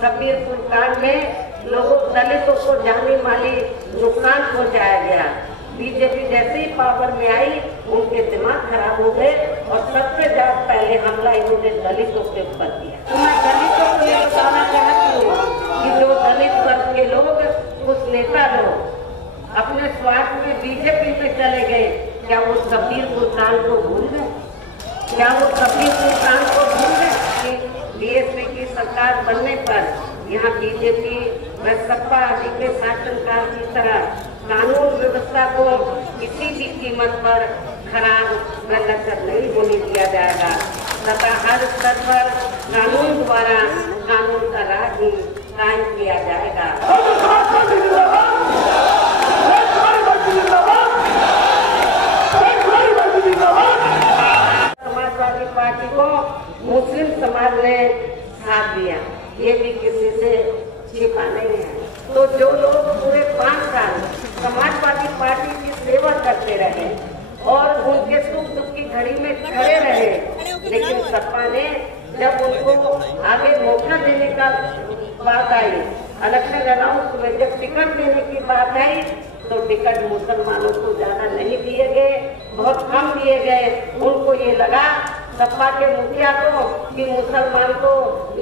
सबीरपुर कांड में लोगों दलितों को जाने माली नुकसान पहुंचाया गया। बीजेपी जैसे ही पावर में आई उनके दिमाग खराब हो गए और सबसे ज्यादा पहले हमला इन्होंने दलितों के ऊपर किया। मैं दलितों को ये बताना चाहती हूँ कि जो दलित वर्ग के लोग, कुछ नेता लोग अपने स्वार्थ में बीजेपी में चले गए, क्या वो सबीरपुर कांड को भूल गए? क्या वो सबीरपुर कांड को भूल गए? बीएसपी की सरकार बनने पर यहाँ बीजेपी व सपा आदि के शासनकाल की तरह कानून व्यवस्था को किसी भी कीमत पर खराब व लचर नहीं होने दिया जाएगा तथा हर स्तर पर कानून द्वारा कानून का राज ही कायम किया जाएगा। समाजवादी पार्टी को मुस्लिम समाज ने साथ दिया, ये भी किसी से छिपा नहीं है। तो जो लोग पूरे 5 साल समाजवादी पार्टी की सेवा करते रहे और उनके सुख दुख की घड़ी में खड़े रहे, लेकिन सपा ने जब उनको आगे मौका देने का बात आई, इलेक्शन अनाउंस में जब टिकट देने की बात आई, तो टिकट मुसलमानों को ज्यादा नहीं दिए गए, बहुत कम दिए गए। उनको ये लगा सपा के मुखिया को कि मुसलमान को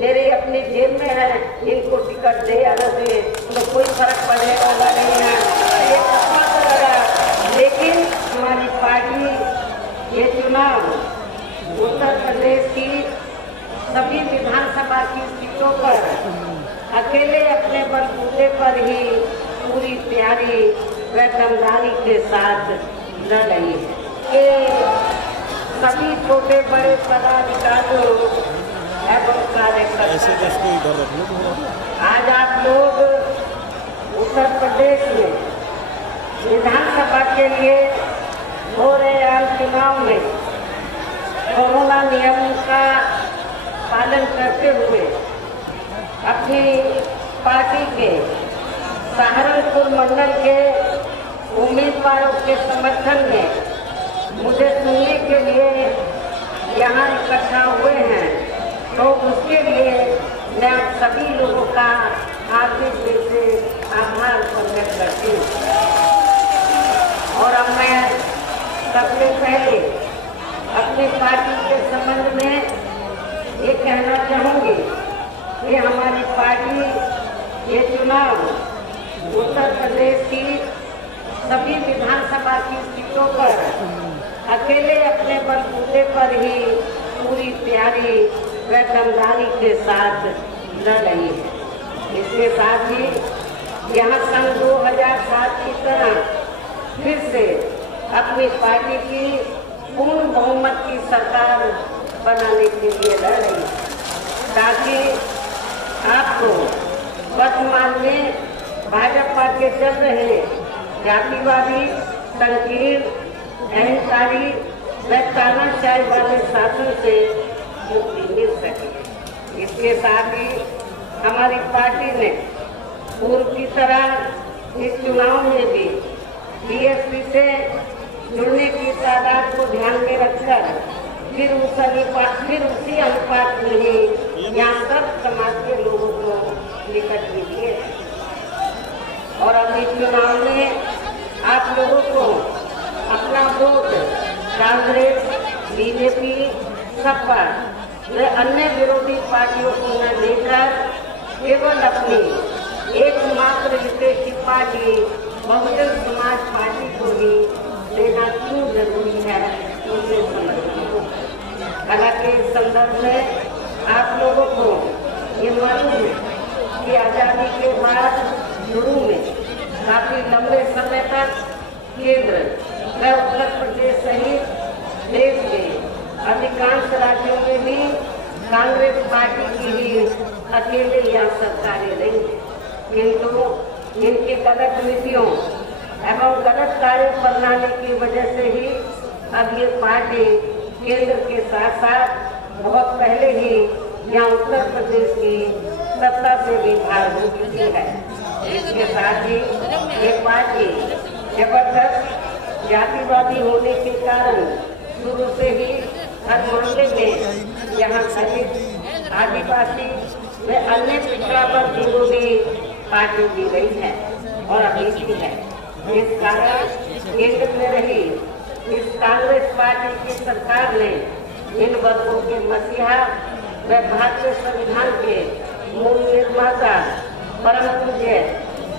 मेरे अपनी जेब में है, इनको टिकट दे या न दे तो कोई फर्क पड़ने वाला नहीं है, ये सपा को लगा। लेकिन हमारी पार्टी ये चुनाव उत्तर प्रदेश की सभी विधानसभा की सीटों पर अकेले अपने बलबूते पर ही पूरी तैयारी व दमदारी के साथ लड़ रही है। सभी छोटे बड़े पदाधिकारियों एवं कार्यकर्ता आज आप लोग उत्तर प्रदेश में विधानसभा के लिए हो रहे आम चुनाव में कोरोना नियम का पालन करते हुए अपनी पार्टी के सहारनपुर मंडल के उम्मीदवारों के समर्थन में मुझे सुनने के लिए यहाँ इकट्ठा हुए हैं, तो उसके लिए मैं आप सभी लोगों का हार्दिक दिल से आभार प्रकट करती हूँ। और अब मैं सबसे पहले अपनी पार्टी के संबंध में ये कहना चाहूँगी कि हमारी पार्टी ये चुनाव उत्तर प्रदेश की सभी विधानसभा की सीटों पर अकेले अपने बलबूते पर ही पूरी तैयारी व दमदारी के साथ लड़ रही है। इसके साथ ही यहाँ सन 2007 की तरह फिर से अपनी पार्टी की पूर्ण बहुमत की सरकार बनाने के लिए लड़ रही है, ताकि आपको वर्तमान में भाजपा के चल रहे जातिवादी, संकीर्ण, अहंकारी व तानाशाही वाले शासन से मुक्ति मिल सके। इसके साथ ही हमारी पार्टी ने पूर्व की तरह इस चुनाव में भी बीएसपी से जुड़ने की तादाद को ध्यान में रखकर फिर उसी अनुपात में ही यहाँ सब समाज के लोगों को टिकट मिली है। और अब इस चुनाव में आप लोगों को अपना वोट कांग्रेस, बीजेपी, सपा व अन्य विरोधी पार्टियों को न देकर केवल अपनी एकमात्र विशेषी पार्टी बहुजन समाज पार्टी को ही देना क्यों जरूरी है, उसे समझना होगा। हालांकि इस संदर्भ में आप लोगों को ये मालूम है कि आजादी के बाद शुरू में काफी लंबे समय तक केंद्र व उत्तर प्रदेश सहित देश के अधिकांश राज्यों में भी कांग्रेस पार्टी की ही अकेले यहाँ सरकारें रही, किंतु इनकी गलत नीतियों एवं गलत कार्य प्रणाली की वजह से ही अब ये पार्टी केंद्र के साथ साथ बहुत पहले ही यहाँ उत्तर प्रदेश की सत्ता से भी भाग हो चुकी है। इसके साथ ही ये पार्टी जबरदस्त जातिवादी होने के कारण शुरू से ही हर मामले में यहाँ दलित, आदिवासी, व अन्य पिछड़ा वर्ग विरोधी पार्टी दी गई है और अभी भी है। इस कारण केंद्र में रही इस कांग्रेस पार्टी की सरकार ने इन वर्गों के मसीहा व भारतीय संविधान के मूल निर्माता परम पूज्य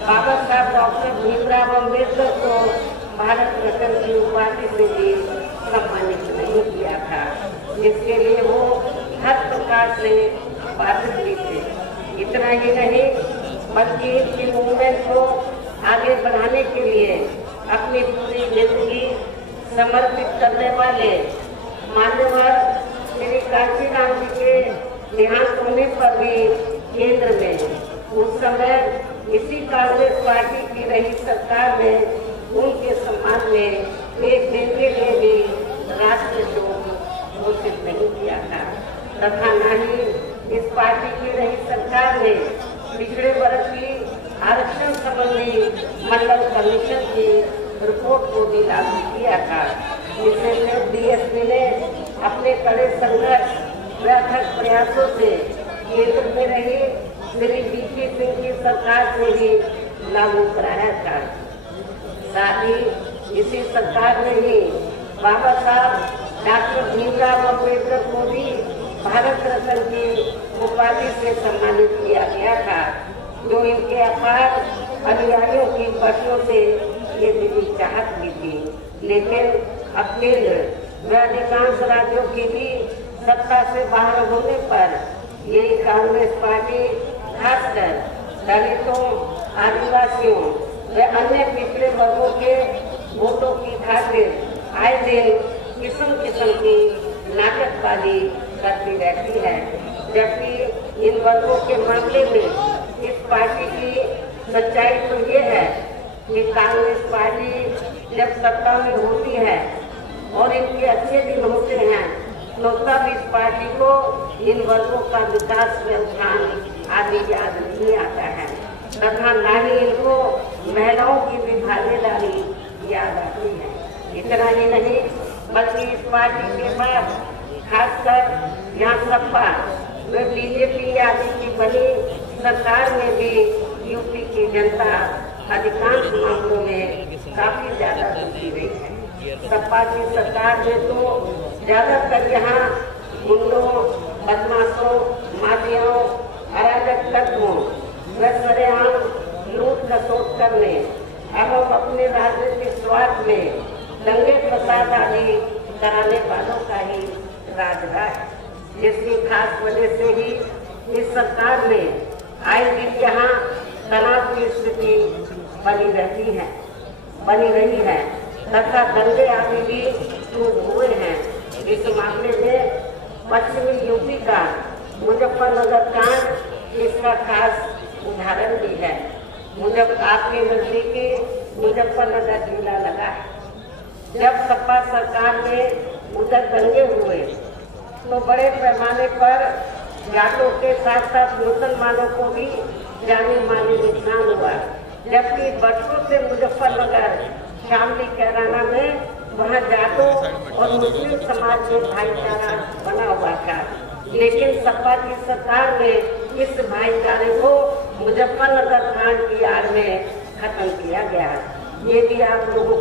बाबा साहब डॉक्टर भीमराव अम्बेडकर को भारत रत्न की उपाधि से भी सम्मानित नहीं किया था, जिसके लिए वो हर प्रकार से बाधित भी थे। इतना ही नहीं बल्कि इनकी मूवमेंट को आगे बढ़ाने के लिए अपनी पूरी जिंदगी समर्पित करने वाले मान्यवर श्री कांशीराम जी के देहांत होने पर भी केंद्र में उस समय इसी कांग्रेस पार्टी की रही सरकार ने उनके सम्मान में एक दिन के लिए भी राष्ट्रीय शोक घोषित नहीं किया था तथा न ही इस पार्टी की रही सरकार ने पिछड़े वर्ग की आरक्षण संबंधी मंडल कमीशन की रिपोर्ट को भी लागू किया था, जिससे डीएसपी ने अपने कड़े संघर्ष व अथक प्रयासों से केंद्र में रही श्री वीपी सिंह की सरकार से भी लागू कराया था। साथ ही इसी सरकार ने ही बाबा साहब डॉक्टर भीमराव अम्बेडकर को भी भारत रत्न की उपाधि से सम्मानित किया गया था, जो इनके अपार अनुयायियों की वर्षों से ये दिली चाहत भी थी। लेकिन अब केंद्र व अधिकांश राज्यों की भी सत्ता से बाहर होने पर यही कांग्रेस पार्टी खासकर दलितों, आदिवासियों व अन्य पिछड़े वर्गों के वोटों की खातिर आए दिन किस्म किस्म की नाटकबाजी करती रहती है, जबकि इन वर्गों के मामले में इस पार्टी की सच्चाई तो ये है कि कांग्रेस पार्टी जब सत्ता में होती है और इनके अच्छे दिन होते हैं तो तब इस पार्टी को इन वर्गों का विकास में उत्थान आदि याद नहीं आता है तथा न ही इनको महिलाओं की भी भागीदारी याद आती है। इतना ही नहीं बल्कि इस पार्टी के बाद खासकर यहाँ सपा व बीजेपी आदि की बनी सरकार में भी यूपी की जनता अधिकांश मामलों में काफी ज्यादा दुखी रही है। सपा की सरकार में तो ज्यादातर यहाँ गुंडों, बदमाशों, माफियाओं, अराजक तत्वों व सरेआम लूट खसोट करने एवं अपने राजनीतिक स्वार्थ में दंगे फसाद आदि कराने वालों का ही राज है, जिसकी खास वजह से ही इस सरकार में आए दिन यहाँ तनाव की स्थिति बनी रही है तथा दंगे आदि भी शुरू हुए हैं। इस मामले में पश्चिमी यूपी का मुजफ्फरनगर कांड इसका खास उदाहरण भी है। आपके नजदीकी मुजफ्फरनगर जिला लगा है। जब सपा सरकार में उधर दंगे हुए तो बड़े पैमाने पर जाटों के साथ साथ मुसलमानों को भी जाने माने नुकसान हुआ, जबकि बरसों से मुजफ्फरनगर, शामली, कैराना में वहाँ जाटों और मुस्लिम समाज में भाईचारा बना हुआ था, लेकिन सपा की सरकार ने इस भाईचारे को मुजफ्फरनगर कांड की आड़ में खत्म किया गया। ये भी आप लोगों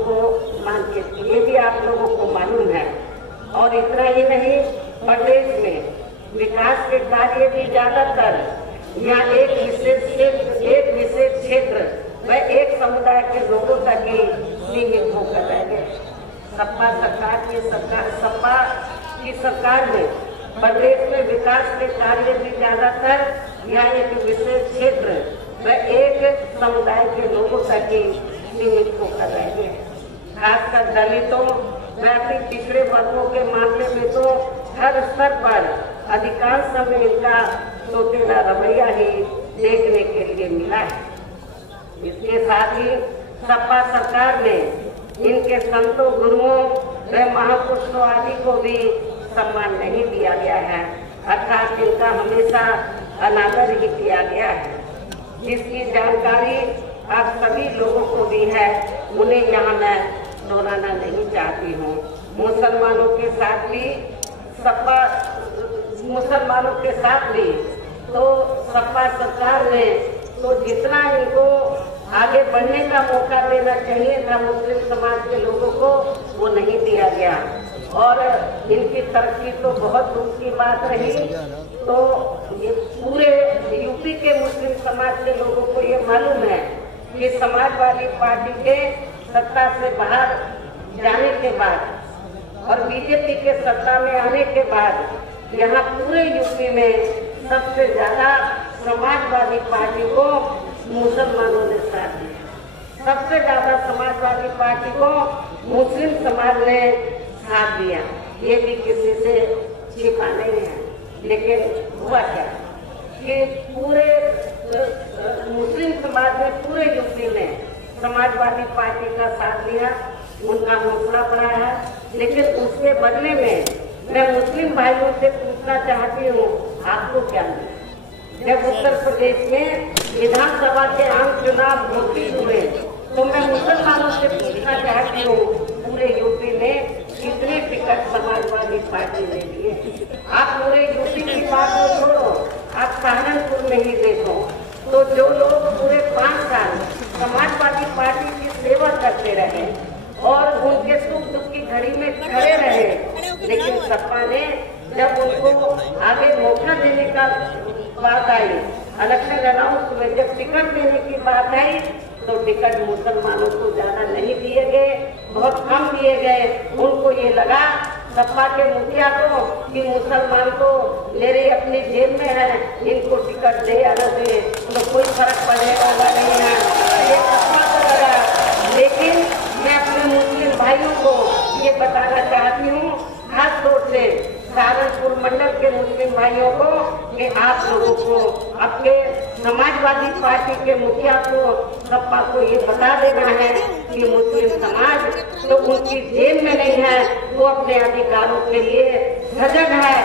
को मालूम है। और इतना ही नहीं, प्रदेश में विकास के कार्य भी ज्यादातर यहाँ एक विशेष क्षेत्र व एक समुदाय के लोगों तक ही सीमित होकर रह गए। सपा की सरकार में प्रदेश में विकास के कार्य भी ज्यादातर यहाँ एक विशेष क्षेत्र व एक समुदाय के लोगों तक ही सीमित होकर रह गए। खासकर दलितों व अपने पिछड़े वर्गों के मामले में तो हर स्तर पर अधिकांश समय इनका सोचेला रवैया ही देखने के लिए मिला है। इसके साथ ही सपा सरकार ने इनके संतों, गुरुओं व महापुरुषों आदि को भी सम्मान नहीं दिया गया है, अर्थात इनका हमेशा अनादर ही किया गया है, जिसकी जानकारी आप सभी लोगों को भी है। उन्हें यहाँ मैं दोहराना नहीं चाहती हूँ। मुसलमानों के साथ भी तो सपा सरकार ने तो जितना इनको आगे बढ़ने का मौका देना चाहिए था मुस्लिम समाज के लोगों को, वो नहीं दिया गया। और इनकी तरक्की तो बहुत दूर की बात रही। तो ये पूरे यूपी के मुस्लिम समाज के लोगों को ये मालूम है कि समाजवादी पार्टी के सत्ता से बाहर जाने के बाद और बीजेपी के सत्ता में आने के बाद यहाँ पूरे यूपी में सबसे ज्यादा समाजवादी पार्टी को मुसलमानों ने साथ दिया। सबसे ज्यादा समाजवादी पार्टी को मुस्लिम समाज ने साथ दिया। ये भी किसी से छिपा नहीं है। लेकिन हुआ क्या कि पूरे मुस्लिम समाज ने पूरे यूपी में समाजवादी पार्टी का साथ दिया, उनका हौसला बढ़ाया। लेकिन उसके बदले में मैं मुस्लिम भाइयों से पूछना चाहती हूँ, आपको क्या मिला? जब उत्तर प्रदेश में विधानसभा के आम चुनाव घोषित हुए तो मैं मुसलमानों से पूछना चाहती हूँ, पूरे यूपी में कितने टिकट समाजवादी पार्टी ने दिए? आप पूरे यूपी की बात को छोड़ो, आप सहारनपुर में ही देखो तो जो लोग पूरे 5 साल समाजवादी पार्टी की सेवा करते रहे और उनके सुख दुख की घड़ी में खड़े रहे, लेकिन सपा ने जब उनको आगे मौका देने का बात आई, इलेक्शन अनाउंस में जब टिकट देने की बात आई तो टिकट मुसलमानों को ज्यादा नहीं दिए गए, बहुत कम दिए गए। उनको ये लगा सपा के मुखिया को कि मुसलमान तो मेरे अपनी जेब में है, इनको टिकट दे या न दे तो कोई फर्क पड़ने वाला नहीं है, ये सपा को लगा। लेकिन मैं अपने मुस्लिम भाइयों को ये बताना चाहती हूँ, खास तौर से सहारनपुर मंडल के मुस्लिम भाइयों को, कि आप लोगों को अपने समाजवादी पार्टी के मुखिया को सपा को ये बता देना है कि मुस्लिम समाज तो उनकी जेब में नहीं है, वो अपने अधिकारों के लिए सजग है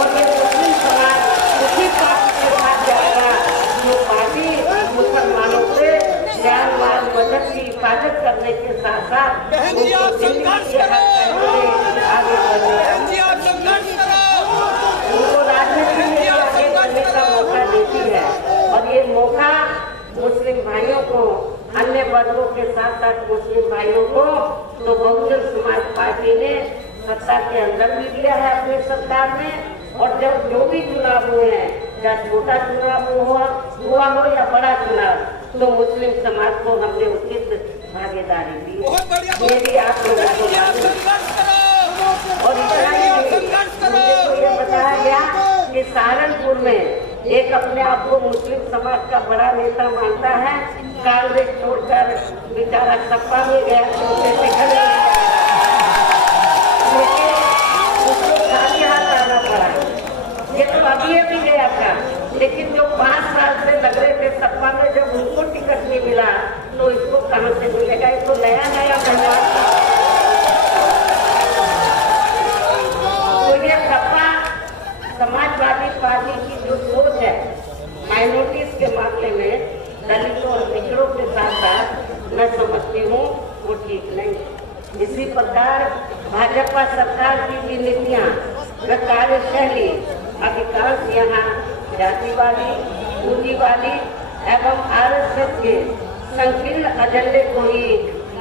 और ये मुस्लिम समाज उसी पार्टी के साथ जाएगा जो पार्टी मुसलमानों से ज्ञान माल मदद की हिफाजत करने के साथ साथ आगे उनको राजनीति में आगे बढ़ने का मौका देती है। और ये मौका मुस्लिम भाइयों को, अन्य वर्गों के साथ साथ मुस्लिम भाइयों को तो बहुजन समाज पार्टी ने सत्ता के अंदर भी दिया है अपनी सरकार में। और जब जो भी चुनाव हुए हैं, चाहे छोटा चुनाव हुआ हो या बड़ा चुनाव, तो मुस्लिम समाज को हमने उचित भागीदारी दी है। ये भी आप लोगों को और इतना ही मुझे तो ये बताया गया कि सहारनपुर में एक अपने आप को मुस्लिम समाज का बड़ा नेता मानता है, कांग्रेस छोड़कर बेचारा सपा में गया तो उसको खाली हाथ आना पड़ा। ये तो अभी गया था, लेकिन जो 5 साल से लग रहे थे सपा में, जब उनको टिकट नहीं मिला तो इसको कहां से मिलेगा? ये तो नया मेहमान। समाजवादी पार्टी की जो सोच है माइनॉरिटीज के मामले में, दलितों और पिछड़ों के साथ साथ, मैं समझती हूँ वो ठीक नहीं। इसी प्रकार भाजपा सरकार की भी नीतियाँ व कार्यशैली अधिकांश यहाँ जातिवादी, पूंजीवादी एवं आरएसएस के संकीर्ण एजेंडे को ही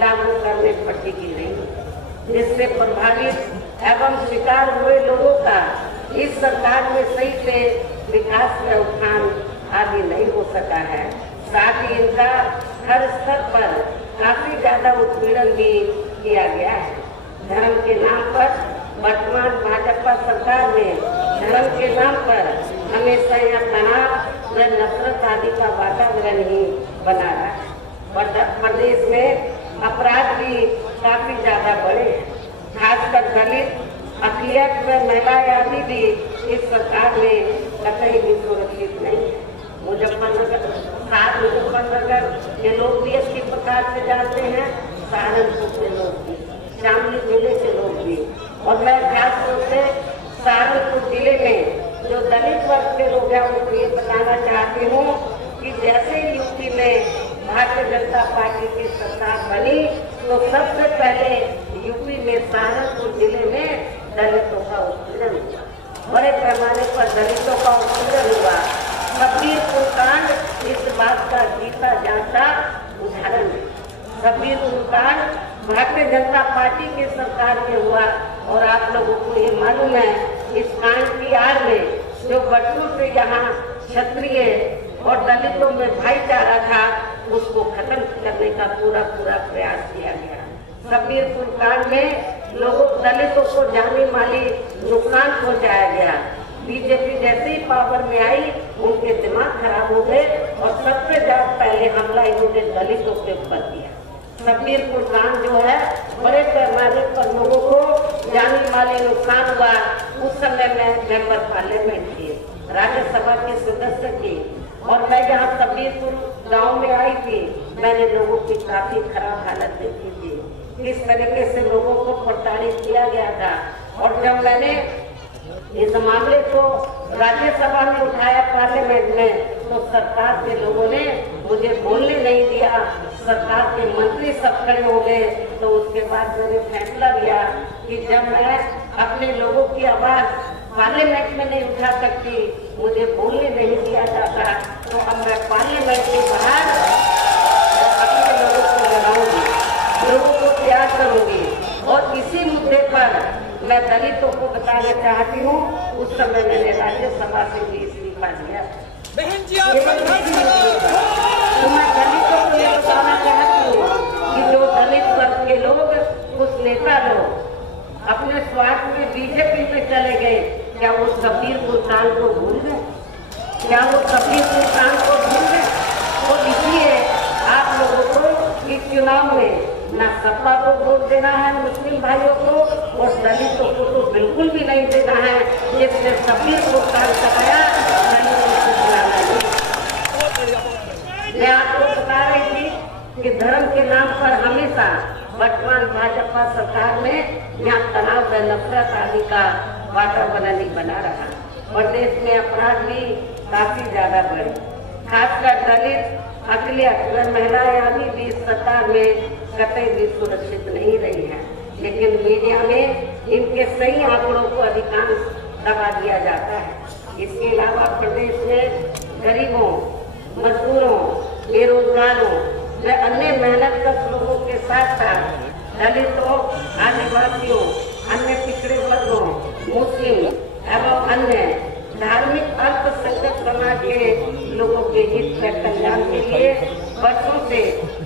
लागू करने पर टिकी नहीं, जिससे प्रभावित एवं शिकार हुए लोगों का इस सरकार में सही से विकास में उत्थान आदि नहीं हो सका है। साथ ही इनका हर स्तर पर काफी ज्यादा उत्पीड़न भी किया गया है। धर्म के नाम पर वर्तमान भाजपा सरकार में धर्म के नाम पर हमेशा यह तनाव व नफरत आदि का वातावरण ही बना रहा है। प्रदेश में अपराध भी काफी ज्यादा बढ़े हैं, खासकर दलित, अखिलेश व महिला आदि भी इस सरकार में कतई भी सुरक्षित नहीं है। मुजफ्फरनगर के लोग भी अच्छी प्रकार से जानते हैं, सहारनपुर के लोग भी, शामली जिले के लोग भी। और मैं खास तौर से सहारनपुर जिले में जो दलित वर्ग के लोग हैं उनको ये बताना चाहती हूँ कि जैसे यूपी में भारतीय जनता पार्टी की सरकार बनी तो सबसे पहले यूपी में सहारनपुर जिले में दलितों का उत्पीड़न हुआ, बड़े पैमाने पर दलितों का उत्पीड़न हुआ। शब्बीरपुर कांड इस बात का जीता जाता उदाहरण है। शब्बीरपुर कांड भारतीय जनता पार्टी की सरकार में हुआ और आप लोगों को ये मालूम है इस कांड की आड़ में जो वर्षों से यहाँ क्षत्रिय और दलितों में भाईचारा था उसको खत्म करने का पूरा प्रयास किया गया। शब्बीरपुर कांड में लोगों दलितों को जाने माली नुकसान पहुंचाया गया। बीजेपी जैसे ही पावर में आई उनके दिमाग खराब हो गए और सबसे ज्यादा पहले हमला इन्होंने दलितों के ऊपर किया। शब्बीरपुर कांड जो है बड़े पैमाने पर लोगों को जाने माली नुकसान हुआ। उस समय मैं मेंबर पार्लियामेंट थी, राज्यसभा के सदस्य थी और मैं यहाँ शब्बीरपुर गांव में आई थी। मैंने लोगों की काफी खराब हालत देखी थी, किस तरीके से लोगों को प्रताड़ित किया गया था। और जब मैंने इस मामले को राज्यसभा में उठाया पार्लियामेंट में तो सरकार के लोगों ने मुझे बोलने नहीं दिया। सरकार के मंत्री सब खड़े हो गए। तो उसके बाद मैंने फैसला लिया कि जब मैं अपने लोगों की आवाज पार्लियामेंट में नहीं उठा सकती, मुझे बोलने नहीं दिया जाता, तो अब मैं पार्लियामेंट के बाहर अपने लोगों को लगाऊंगी, लोगों को तैयार करूंगी। और इसी मुद्दे पर मैं दलितों को बताना चाहती हूँ, उस समय मैंने राज्यसभा से भी इस्तीफा दिया। तो मैं दलितों को ये बताना चाहती हूँ कि जो दलित वर्ग के लोग, कुछ नेता लोग अपने स्वार्थ में बीजेपी पे चले गए, क्या वो शब्बीरपुर कांड को भूल गए? क्या वो शब्बीरपुर कांड को भूल गए? तो इसलिए आप लोगों को इस चुनाव में न सपा को वोट देना है, मुस्लिम भाइयों को, और दलितों को तो बिल्कुल भी नहीं देना है। जिसने शब्बीरपुर कांड कराया मैं आपको बता रही थी कि धर्म के नाम पर हमेशा वर्तमान भाजपा सरकार में यहाँ तनाव व नफरत आदि का वातावरण ही बना रहा और देश में अपराध भी काफी ज्यादा बढ़े। खासकर दलित, अकलियत, महिलाएं अभी भी सरकार में कतई भी सुरक्षित नहीं रही है। लेकिन मीडिया में इनके सही आंकड़ों को अधिकांश दबा दिया जाता है। इसके अलावा प्रदेश में गरीबों, मजदूरों, बेरोजगारों व अन्य मेहनतकश लोगों के साथ साथ दलितों, आदिवासियों, अन्य पिछड़े वर्गों, मुस्लिम एवं अन्य धार्मिक अल्पसंख्यक समाज के लोगों के हित व कल्याण के लिए वर्षों से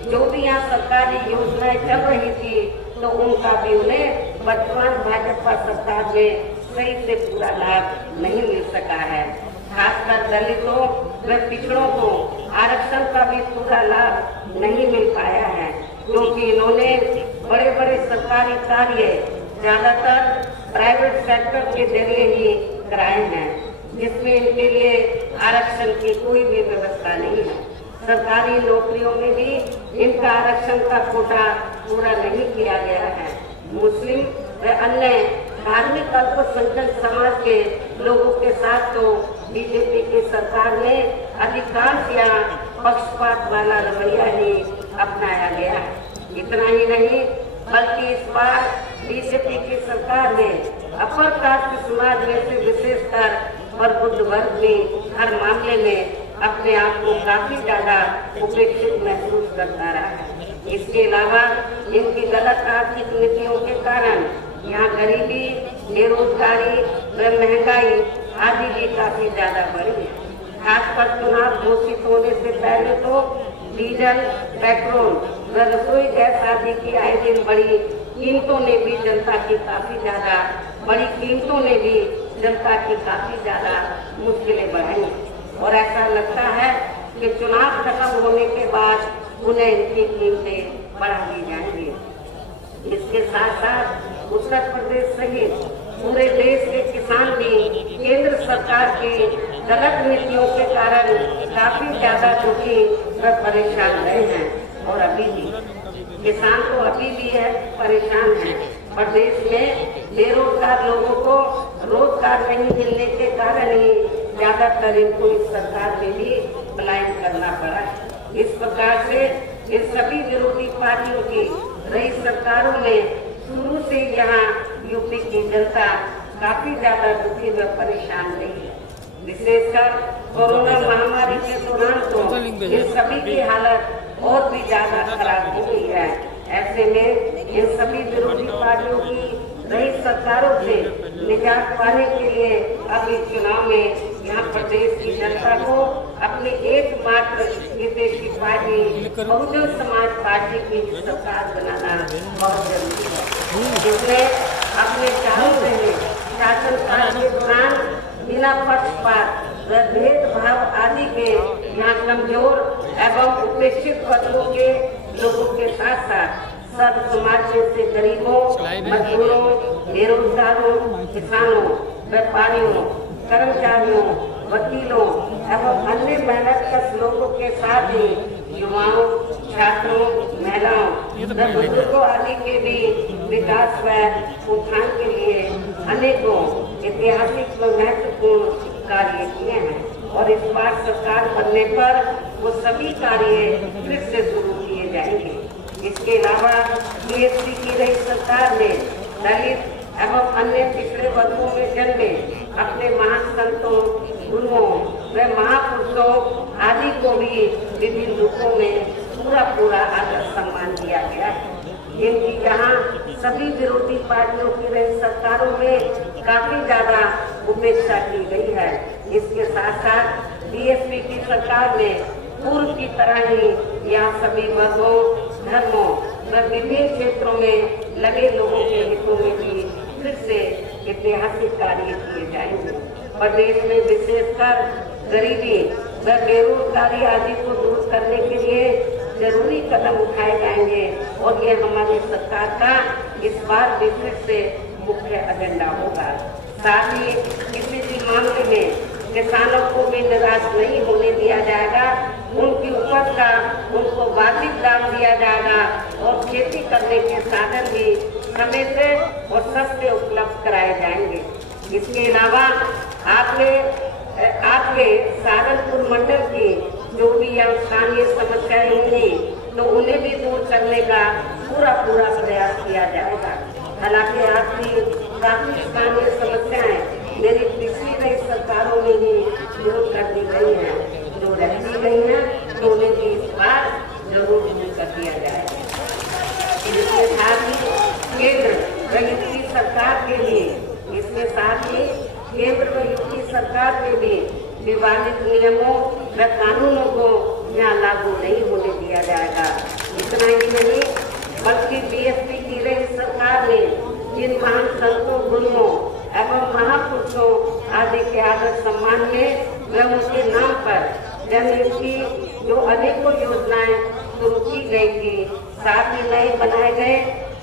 जो भी यहाँ सरकारी योजनाएं चल रही थी तो उनका भी उन्हें वर्तमान भाजपा सरकार में सही से पूरा लाभ नहीं मिल सका है। खासकर दलितों व पिछड़ों को आरक्षण का भी पूरा लाभ नहीं मिल पाया है, क्योंकि इन्होंने बड़े बड़े सरकारी कार्य ज्यादातर प्राइवेट सेक्टर के जरिए ही कराए हैं, जिसमें इनके लिए आरक्षण की कोई भी व्यवस्था नहीं है। सरकारी नौकरियों में भी इनका आरक्षण का कोटा पूरा नहीं किया गया है। मुस्लिम व अन्य धार्मिक अल्पसंख्यक समाज के लोगों के साथ तो बीजेपी की सरकार में अधिकांश या पक्षपात वाला रवैया ही अपनाया गया है। इतना ही नहीं बल्कि इस बार बीजेपी की सरकार ने अपर कास्ट समाज में से विशेषकर प्रबुद्ध वर्ग में हर मामले में अपने आप को काफी ज्यादा उपेक्षित महसूस करता रहा है। इसके अलावा इनकी गलत आर्थिक नीतियों के कारण यहाँ गरीबी, बेरोजगारी व महंगाई आदि भी काफी ज्यादा बढ़ी है। खासकर चुनाव घोषित होने से पहले तो डीजल, पेट्रोल व रसोई गैस आदि की आए दिन बड़ी कीमतों ने भी जनता की काफी ज्यादा मुश्किलें बढ़ाई और ऐसा लगता है कि चुनाव खत्म होने के बाद उन्हें इनकी कीमतें बढ़ा दी जाएंगी। इसके साथ साथ उत्तर प्रदेश सहित पूरे देश के किसान भी केंद्र सरकार की गलत नीतियों के कारण काफी ज्यादा दुखी व परेशान रहे हैं और अभी भी किसान तो अभी भी है परेशान है। प्रदेश में बेरोजगार लोगों को रोजगार नहीं मिलने के कारण ही ज्यादातर इनको इस सरकार में भी पलायन करना पड़ा है। इस प्रकार से इन सभी विरोधी पार्टियों की रही सरकारों में शुरू से यहाँ यूपी की जनता काफी ज्यादा दुखी व परेशान रही है। विशेषकर कोरोना महामारी के दौरान तो इन सभी की हालत और भी ज्यादा खराब हो गई है। ऐसे में इन सभी विरोधी पार्टियों की नई सरकारों से निजात पाने के लिए अब इस चुनाव में यहाँ प्रदेश की जनता को अपनी एकमात्र विदेशी पार्टी बहुजन समाज पार्टी की सरकार बनाना बहुत जरूरी है, जिसमें अपने चारों महीने शासनकाल के दौरान बिना पक्षपात व भेदभाव आदि के यहाँ कमजोर एवं उपेक्षित वर्गों के लोगों के साथ साथ सब समाज से गरीबों, मजदूरों, बेरोजगारों, किसानों, व्यापारियों, कर्मचारियों, वकीलों एवं अन्य मेहनतकश लोगों के साथ ही युवाओं, छात्रों, महिलाओं व बुजुर्गों आदि के भी विकास व उत्थान के लिए अनेकों ऐतिहासिक व महत्वपूर्ण कार्य किए हैं और इस बार सरकार बनने पर वो सभी कार्य फिर से शुरू किए जाएंगे। इसके अलावा बीएसपी की रही सरकार ने दलित एवं अन्य पिछड़े वर्गों में जन्मे अपने महान संतों, गुरुओं व महापुरुषों आदि को भी विभिन्न रूपों में पूरा आदर सम्मान दिया गया है। इनकी यहाँ सभी विरोधी पार्टियों की रही सरकारों में काफी ज्यादा उपेक्षा की गई है। इसके साथ साथ बीएसपी की सरकार ने पूर्व की तरह ही यहाँ सभी वर्गों, धर्मों व विभिन्न क्षेत्रों में लगे लोगों के हितों में भी फिर से ऐतिहासिक कार्य किए जाएंगे। प्रदेश में विशेषकर गरीबी व बेरोजगारी आदि को दूर करने के लिए जरूरी कदम उठाए जाएंगे और ये हमारी सरकार का इस बार भी फिर से मुख्य एजेंडा होगा। साथ ही किसी भी मामले में किसानों को भी निराश नहीं होने दिया जाएगा। उनकी उपज का उनको वाजिब दाम दिया जाएगा और खेती करने के साधन भी समय से और सस्ते उपलब्ध कराए जाएंगे। इसके अलावा आपके सहारनपुर मंडल की जो भी स्थानीय समस्याएं होंगी तो उन्हें भी दूर करने का पूरा प्रयास किया जाएगा। हालांकि आपकी काफी स्थानीय समस्याएं मेरी पिछली नई सरकारों में ही दूर कर दी गई है, जो रह गई है तो उन्हें भी इस बार जरूर दूर कर दिया जाएगा। इसके साथ ही केंद्र व यूपी सरकार के लिए केंद्र व यूपी सरकार के लिए विवादित नियमों व कानूनों को यहाँ लागू नहीं होने दिया जाएगा। इतना ही नहीं बल्कि बीएसपी की रही सरकार ने जिन महान संतों, गुरुओं एवं महापुरुषों आदि के आदर सम्मान में व उनके नाम पर जनहित की जो अनेकों योजनाएं शुरू की गई थी, साथ ही नए बनाए गए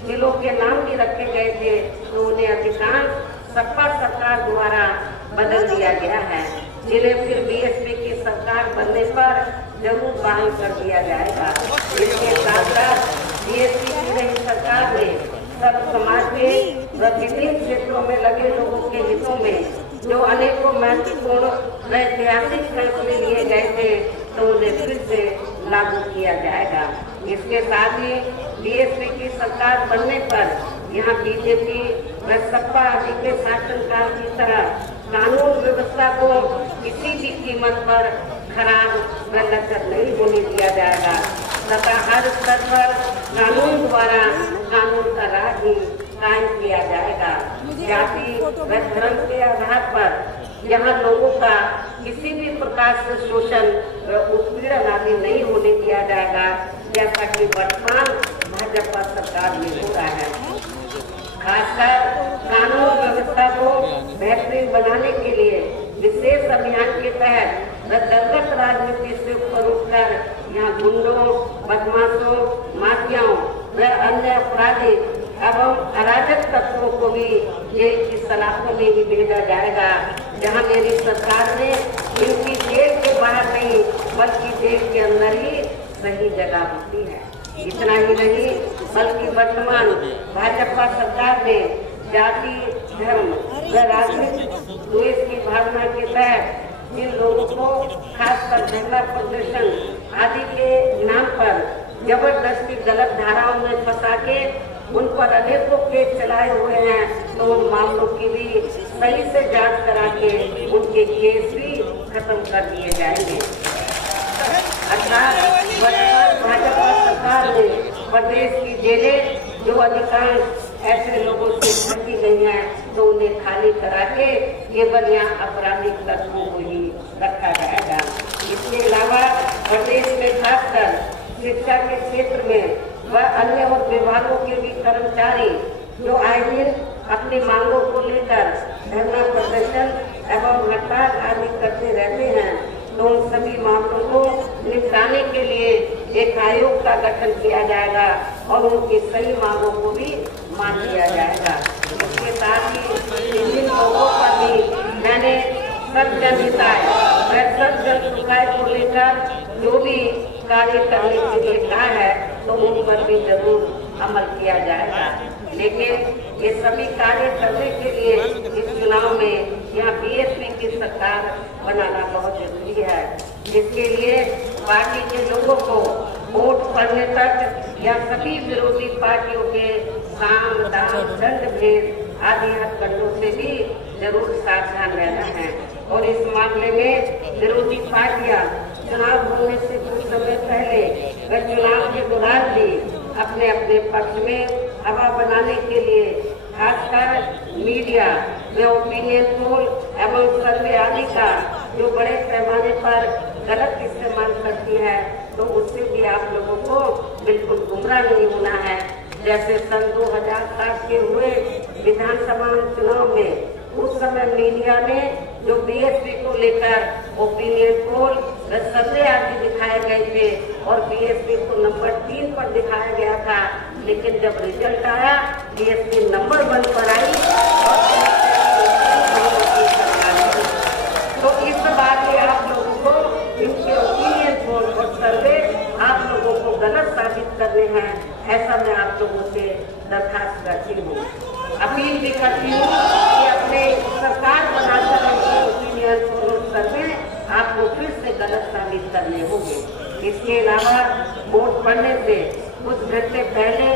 जिलों के नाम भी रखे गए थे, तो उन्हें अधिकांश सपा सरकार द्वारा बदल दिया गया है, जिन्हें फिर बीएसपी की सरकार बनने पर जरूर बहाल कर दिया जाएगा। इसके साथ साथ बीएसपी की नई सरकार ने सब समाज के विभिन्न क्षेत्रों में लगे लोगों के हितों में जो अनेकों महत्वपूर्ण व ऐतिहासिक फैसले लिए गए थे, तो उन्हें फिर से लागू किया जाएगा। इसके साथ ही बीएसपी की सरकार बनने पर यहाँ बीजेपी व सपा आदि के शासनकाल की तरह कानून व्यवस्था को किसी भी कीमत पर खराब व लचर नहीं होने दिया जाएगा तथा हर स्तर पर कानून द्वारा कानून का राज ही कायम किया जाएगा। जाति व धर्म के आधार पर यहाँ लोगों का किसी भी प्रकार से शोषण व उत्पीड़न आदि नहीं होने दिया जाएगा, जैसा कि वर्तमान भाजपा सरकार में हो रहा है। खासकर कानून व्यवस्था को बेहतरीन बनाने के लिए विशेष अभियान के तहत दलगत राजनीति से ऊपर उठकर यहाँ गुंडों, बदमाशों, माफियाओं व अन्य अपराधी एवं अराजक तत्वों को भी जेल की सलाखों में ही भेजा जाएगा, जहाँ मेरी सरकार ने इनकी जेल के बाहर नहीं बल्कि जेल के अंदर ही सही जगह होती है। इतना ही नहीं बल्कि वर्तमान भाजपा सरकार ने जाति, धर्म व राजनीतिक द्वेष की भावना के तहत जिन लोगों को खासकर धरना प्रदर्शन आदि के नाम पर जबरदस्ती गलत धाराओं में फंसा के उन पर अनेकों केस चलाए हुए हैं, तो उन मामलों की भी सही से जांच करा के उनके केस भी खत्म कर दिए जाएंगे। अर्थात वर्तमान भाजपा सरकार ने प्रदेश की जेलें जो अधिकांश ऐसे लोगों से भर्ती गई हैं तो उन्हें खाली करा के केवल यहाँ आपराधिक तत्वों को ही रखा जाएगा। इसके अलावा प्रदेश में खासकर शिक्षा के क्षेत्र में व अन्य विभागों के भी कर्मचारी जो आए दिन अपनी मांगों को लेकर धरना प्रदर्शन एवं हड़ताल आदि करते रहते हैं, तो उन सभी मामलों को निपटाने के लिए एक आयोग का गठन किया जाएगा और उनकी सही मांगों को भी मान लिया जाएगा। इसके साथ ही इन लोगों पर भी मैंने सब जनहिताय व सब जन सुखाय को लेकर जो भी कार्य करने के लिए कहा है तो उन पर भी जरूर अमल किया जाएगा। लेकिन ये सभी कार्य करने के लिए इस चुनाव में यहाँ बीएसपी की सरकार बनाना बहुत जरूरी है, जिसके लिए पार्टी के लोगों को वोट पड़ने तक या सभी विरोधी पार्टियों के साम दाम दंड भेद आदि हथकंडों से भी जरूर सावधान रहना है। और इस मामले में विरोधी पार्टियां चुनाव होने से कुछ समय पहले व चुनाव के दौरान भी अपने अपने पक्ष में हवा बनाने के लिए खासकर मीडिया में ओपिनियन पोल एवं सर्वे आदि का जो बड़े पैमाने पर गलत इस्तेमाल करती है, तो उससे भी आप लोगों को बिल्कुल गुमराह नहीं होना है। जैसे सन 2007 के हुए विधानसभा चुनाव में उस समय मीडिया ने जो बीएसपी को लेकर ओपिनियन पोल व सर्वे आदि दिखाए गए थे और बीएसपी को नंबर 3 पर दिखाया गया था, लेकिन जब रिजल्ट आया बीएसपी नंबर 1 पर आई तो इस बात में आप लोगों को इनके ओपिनियन पोल और सर्वे आप लोगों को गलत साबित करने हैं, ऐसा मैं आप लोगों से दरखास्त करती हूँ, अपील भी करती हूँ कि अपने सरकार बनाकर ओपिनियन पोल और सर्वे आपको फिर से गलत साबित करने होंगे। इसके अलावा वोट पड़ने से कुछ घंटे पहले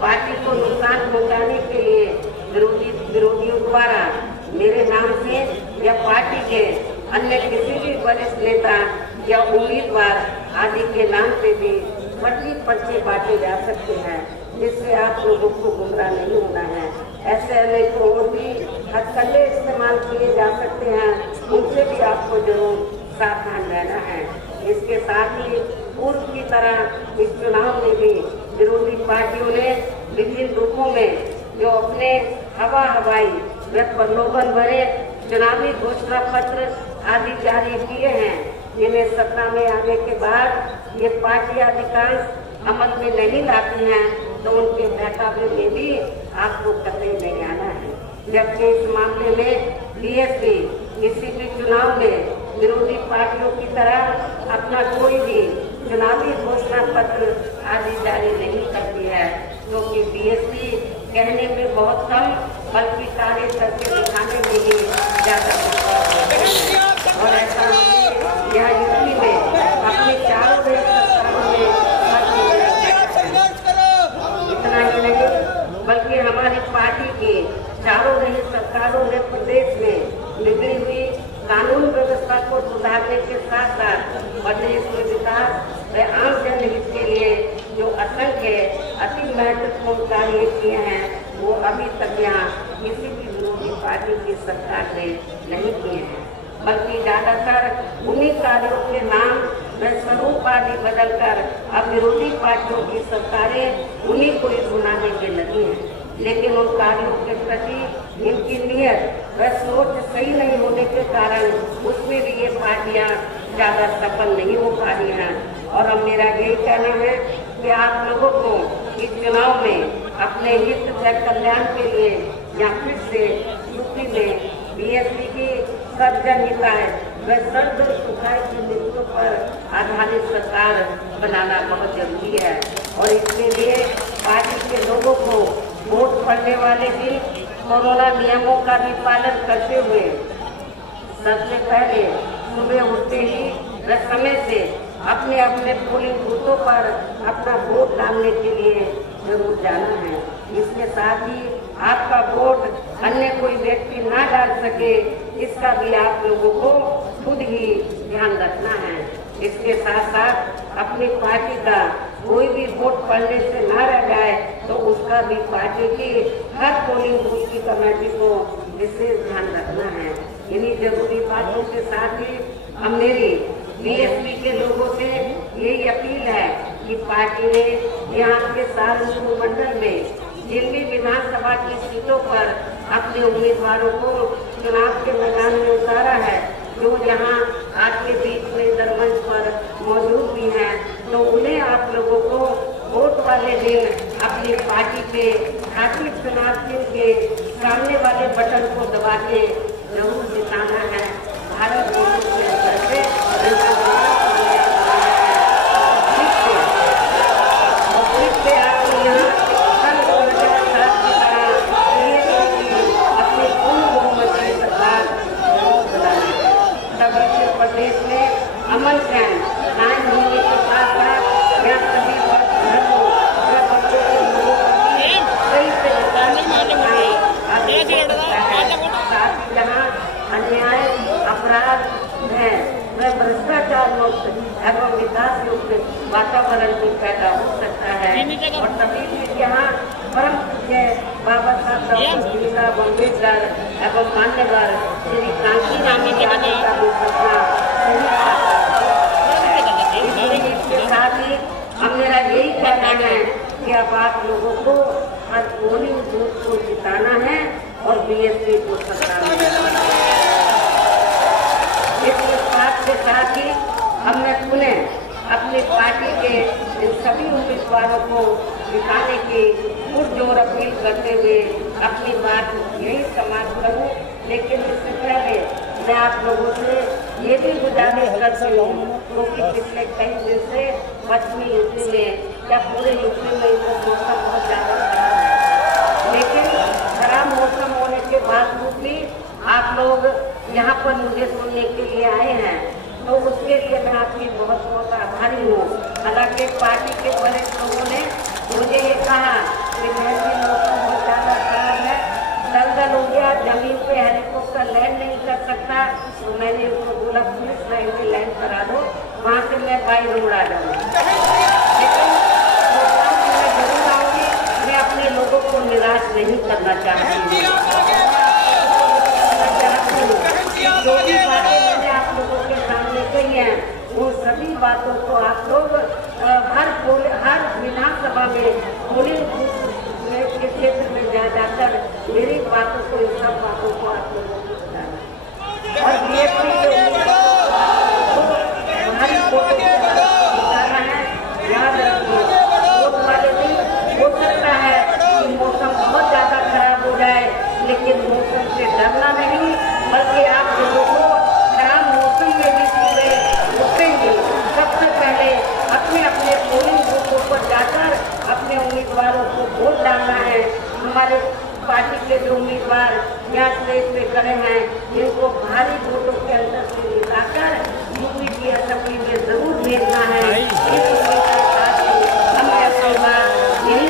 पार्टी को नुकसान पहुंचाने के लिए विरोधियों द्वारा मेरे नाम से या पार्टी के अन्य किसी भी वरिष्ठ नेता या उम्मीदवार आदि के नाम से भी फर्जी पर्चे बांटे जा सकते हैं, जिससे आप लोगों को गुमराह नहीं होना है। ऐसे अनेकों और भी हथकंडे इस्तेमाल किए जा सकते हैं, उनसे भी आपको जरूर सावधान रहना है। इसके साथ ही पूर्व की तरह इस चुनाव में भी विरोधी पार्टियों ने विभिन्न रूपों में जो अपने हवाई व प्रलोभन भरे चुनावी घोषणा पत्र आदि जारी किए हैं, जिन्हें सत्ता में आने के बाद ये पार्टी अधिकांश अमल में नहीं लाती हैं, तो उनके बहकावे में भी आपको कतई नहीं आना है। जबकि इस मामले में बीएसपी किसी भी चुनाव में विरोधी पार्टियों की तरह अपना कोई भी चुनावी घोषणा पत्र आदि जारी नहीं करती है, क्योंकि बीएसपी कहने में बहुत कम बल्कि कार्य करके दिखाने में ही ज्यादा और ऐसा यह यूपी में अपने चारों सरकारों में इतना ही नहीं बल्कि हमारी पार्टी की चारों नई सरकारों ने प्रदेश में बिगड़ी हुई कानून व्यवस्था को सुधारने के साथ साथ प्रदेश में विकास व आम जनहित के लिए जो असंख्य अति महत्वपूर्ण कार्य किए हैं, वो अभी तक यहाँ किसी भी विरोधी पार्टी की सरकार ने नहीं किए हैं, बल्कि ज्यादातर उन्हीं कार्यों के नाम व स्वरूप आदि बदलकर अब विरोधी पार्टियों की सरकारें उन्हीं को ही सुनाने के लगी हैं। लेकिन उन कार्यों के प्रति इनकी नियत व सोच सही नहीं होने के कारण उसमें भी ये पार्टियां ज्यादा सफल नहीं हो पा रही हैं। और अब मेरा यही कहना है कि आप लोगों को इस चुनाव में अपने हित व कल्याण के लिए या फिर से यूपी में बीएसपी की सब जनहिताय व सर्व सुखाय की नीतियों पर आधारित सरकार बनाना बहुत जरूरी है। और इसके लिए पार्टी के लोगों को वोट पड़ने वाले दिन कोरोना नियमों का भी पालन करते हुए सबसे पहले सुबह उठते ही व समय से अपने अपने पोलिंग बूथों पर अपना वोट डालने के लिए जरूर जाना है। इसके साथ ही आपका वोट अन्य कोई व्यक्ति ना डाल सके, इसका भी आप लोगों को खुद ही ध्यान रखना है। इसके साथ साथ अपनी पार्टी का कोई भी वोट पड़ने से ना रह जाए तो उसका भी पार्टी की हर पोलिंग बूथ की कमेटी को विशेष ध्यान रखना है। इन्हीं जरूरी बातों के साथ ही अब मेरी बीएसपी के लोगों से यही अपील है कि पार्टी ने यहाँ के सारण मंडल में जिन भी विधानसभा की सीटों पर अपने उम्मीदवारों को चुनाव के मैदान में उतारा है, जो यहाँ आपके बीच में दरमंच पर मौजूद भी हैं, तो उन्हें आप लोगों को वोट वाले दिन अपनी पार्टी के खातिर चुनाव चिन्ह के सामने वाले बटन को दबा के जरूर जिताना है। भारत देश के अंदर से आपको यहाँ सन 2007 की तरह अपनी पूर्ण बहुमत की सरकार बनानी है। तब उत्तर प्रदेश में अमन चैन कायम होने के साथ साथ यहाँ सभी धर्मों व बच्चों के लोगों की सही से साथ ही जहाँ अन्याय अपराध है वह भ्रष्टाचार मुक्त एवं विकास युक्त वातावरण भी पैदा हो सकता है। और तभी फिर यहाँ परम पूज्य बाबा साहब डॉक्टर भीमराव अम्बेडकर एवं मान्यवर श्री कांशीराम जी का भी सपना इसके साथ ही अब मेरा यही कहना है कि अब आप लोगों को हर पोलिंग बूथ को जिताना है और बीएसपी को सत्ता में। इसके साथ ही अब मैं पुनः अपनी पार्टी के इन सभी उम्मीदवारों को जिताने की पुरजोर अपील करते हुए अपनी बात यही समाप्त करूं। लेकिन इससे पहले मैं आप लोगों से ये भी गुजारिश करती हूँ क्योंकि पिछले कई दिन से पश्चिमी यूपी में या पूरे यूपी में इनका मौसम बहुत ज़्यादा खराब है, लेकिन खराब मौसम होने के बावजूद भी आप लोग यहाँ पर मुझे सुनने के लिए आए हैं, तो उसके लिए मैं आपकी बहुत बहुत आभारी हूँ। हालांकि पार्टी के वरिष्ठ लोगों ने मुझे ये कहा कि महंगी मौसम बहुत ज़्यादा खराब है, दलदल हो गया, जमीन पे हेलीकॉप्टर लैंड नहीं कर सकता, तो मैंने उनको बोला पुलिस लाइन में लैंड करा दो, वहाँ से मैं बाई रोड आ जाऊँगी। लेकिन मैं जरूर आऊँगी, मैं अपने लोगों को निराश नहीं करना चाहती हूँ। जो भी बातें मैंने आप लोगों के सामने कही हैं, वो सभी बातों को आप लोग हर विधानसभा में पोलिंग बूथ के क्षेत्र में जाकर मेरी बातों को, इन सब बातों को आप लोगों को बताना और बीएसपी हमारी फोटो बताना है। याद रखिए, वोट वाले दिन हो सकता है कि मौसम बहुत ज़्यादा खराब हो जाए, लेकिन मौसम से डरना नहीं, बल्कि आप लोगों को खराब मौसम में भी पूरे उठेंगे। सबसे पहले अपने अपने पोलिंग बूथों पर जाकर अपने उम्मीदवारों को वोट डालना है। हमारे पार्टी के जो उम्मीदवार यहाँ स्टेज पे खड़े हैं, इनको भारी वोटों के अंदर से जिताकर यूपी की असेंबली में जरूर भेजना है। इस उम्मीद के साथ हमें अपनी बात यही